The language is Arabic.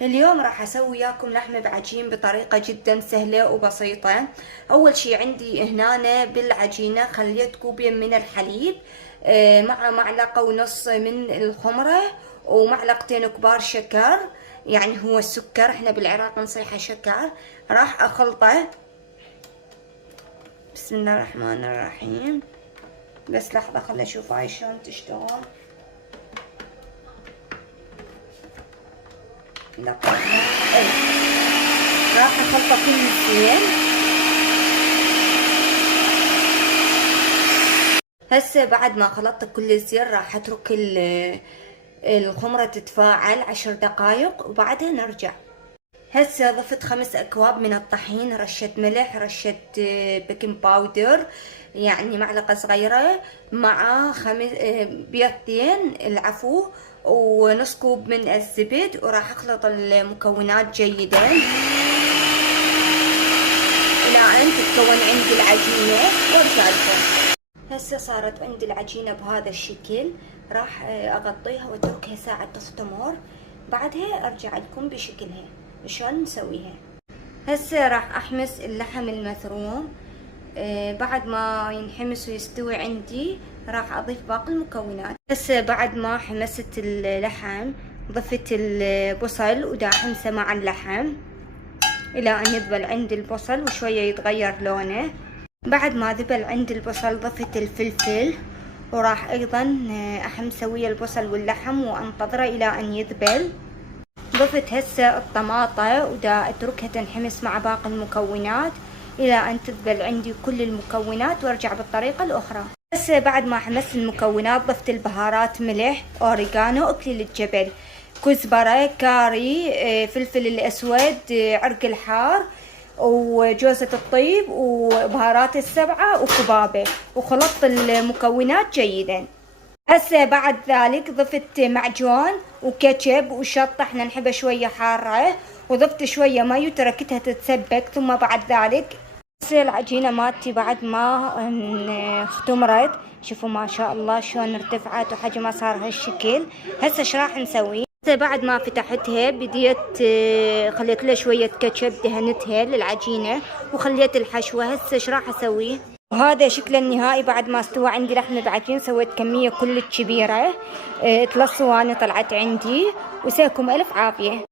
اليوم راح اسوي وياكم لحمة بعجين بطريقة جدا سهلة وبسيطة. اول شي عندي هنا بالعجينة خليت كوبين من الحليب مع معلقة ونص من الخمرة ومعلقتين كبار شكر، يعني هو السكر، احنا بالعراق نصيحه شكر. راح اخلطه. بسم الله الرحمن الرحيم. بس لحظة خليني اشوف هاي شلون تشتغل. راح اخلطه كل زين. هسه بعد ما خلطت كل زين راح اترك الخمرة تتفاعل 10 دقايق وبعدها نرجع. هسه ضفت 5 اكواب من الطحين، رشة ملح، رشة بيكنج باودر يعني معلقة صغيرة، مع بيضتين العفو، ونص كوب من الزبد، وراح اخلط المكونات جيدا الى ان تتكون عندي العجينة وارجع لكم. هسه صارت عندي العجينة بهذا الشكل، راح اغطيها واتركها ساعة تختمر، بعدها ارجع لكم بشكلها شلون نسويها. هسه راح احمس اللحم المثروم. بعد ما ينحمس ويستوي عندي راح اضيف باقي المكونات. هسه بعد ما حمست اللحم ضفت البصل ودا احمسه مع اللحم الى ان يذبل عندي البصل وشوية يتغير لونه. بعد ما ذبل عندي البصل ضفت الفلفل، وراح ايضا احمسه ويا البصل واللحم وانتظره الى ان يذبل. ضفت هسه الطماطة ودا اتركها تنحمس مع باقي المكونات الى ان تذبل عندي كل المكونات، وارجع بالطريقة الاخرى. هسه بعد ما حمست المكونات ضفت البهارات، ملح، اوريجانو، اكليل الجبل، كزبرة، كاري، فلفل الاسود، عرق الحار، وجوزة الطيب، وبهارات السبعة، وكبابة، وخلطت المكونات جيدا. هسه بعد ذلك ضفت معجون وكاتشب وشطة، احنا نحبها شوية حارة، وضفت شوية مي وتركتها تتسبك. ثم بعد ذلك هسه العجينة مالتي بعد ما اختمرت، شوفوا ما شاء الله شلون ارتفعت وحجمها صار هالشكل. هسه ايش راح نسوي؟ هسه بعد ما فتحتها بديت خليت لها شوية كاتشب دهنتها للعجينة وخليت الحشوة. هسه ايش راح اسوي؟ وهذا شكله النهائي بعد ما استوى عندي لحمة بعجين. سويت كمية كلش كبيرة، 3 صواني طلعت عندي، وساكم ألف عافية.